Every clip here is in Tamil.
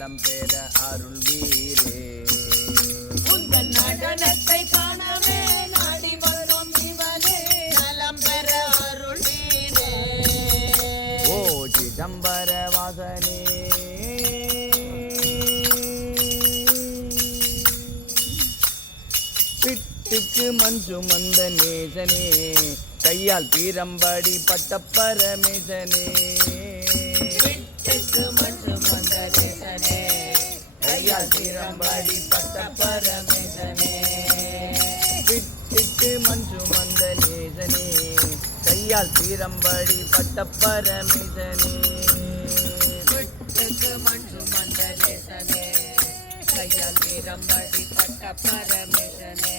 நலம் பெற அருள் வீரே. உங்கள் நடனத்தை காணவே நாடி வரும் சிவனே நலம் பெற அருள் வீரே. ஓ சிதம்பர வாசனே பிட்டுக்கு மஞ்சு மந்த நேசனே கையால் பீரம்படி பட்ட பரமேசனே. பிட்டுக்கு மஞ்சு மந்த நேசனே கையால் பீரம்படி பட்ட பரமேசனே. பிட்டுக்கு மஞ்சு மந்த நேசனே கையால் பீரம்படி பட்ட பரமேசனே. பிட்டுக்கு மஞ்சு மந்த நேசனே கையால் பீரம்படி பட்ட பரமேசனே.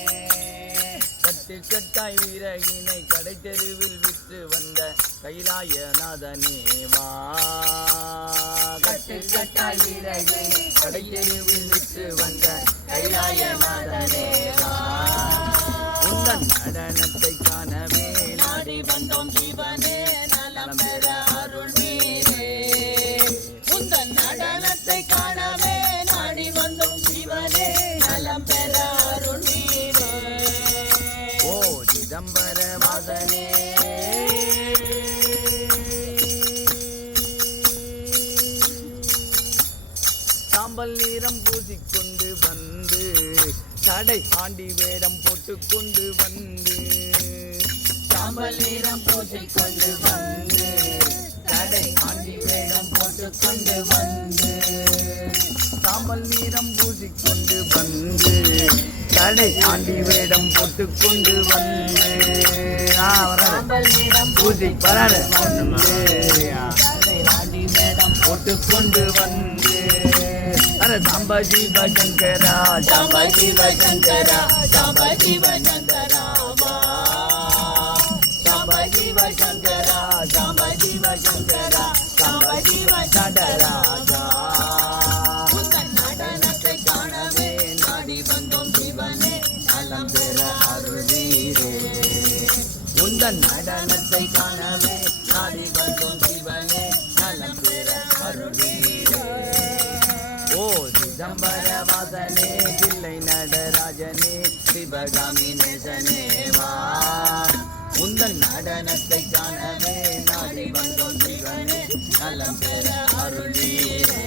கட்டில் கட்டாய் வீரகினை கடை தெருவில் விற்று வந்த கைலாயநாதனே வா. கட்டில் கட்டாய் வீரகினை கடை தெருவில் விற்று வந்த கைலாயநாதனே வா. உந்தன் நடனத்தை காணவே நாடி வந்தோம் சிவனே நலம் பெற அருள் வீரே. உந்தன் நடனத்தை காணவே நாடி வந்தோம் சிவனே நலம் பெற அருள் வீரே. ஓ சிதம்பர வாசனே சாம்பல் நீரம் பூசிக்கொண்டு வந்து கடை ஆண்டி வேடம் போட்டுக்கொண்டு வந்து. சாம்பல் நீரம் பூசிக்கொண்டு வந்து கடை ஆண்டி வேடம் போட்டுக்கொண்டு வந்து. சாம்பல் நீரம் பூசிக்கொண்டு வந்து கடை ஆண்டி வேடம் போட்டுக்கொண்டு வந்து. சாம்பல் நீரம் பூசி வராது கடை ஆண்டி வேடம் போட்டுக்கொண்டு வந்து. அர சாம்ப ஜீவ சங்கரா சாம்ப ஜீவ சங்கரா சாம்ப சிவ சங்கரா வா. சாம்ப ஜீவ சங்கரா சாம்ப ஜீவ சங்கரா சாம்ப ஜீவ நடராஜா. உந்தன் நடனத்தை காணவே நாடி வந்தோம் சிவனே நலம் பெற அருள் வீரே. உந்தன் நடனத்தை காணவே நாடி வந்தோம் சிவனே நலம் பெற அருள் வீரே. ஓ சிதம்பர வாசனே பிள்ளை நடராஜனே சிவகாமி நேசனே வா. உந்தன் நடனத்தை காணவே நாடி வந்தோம் சிவனே நலம் பெற அருள் வீரே.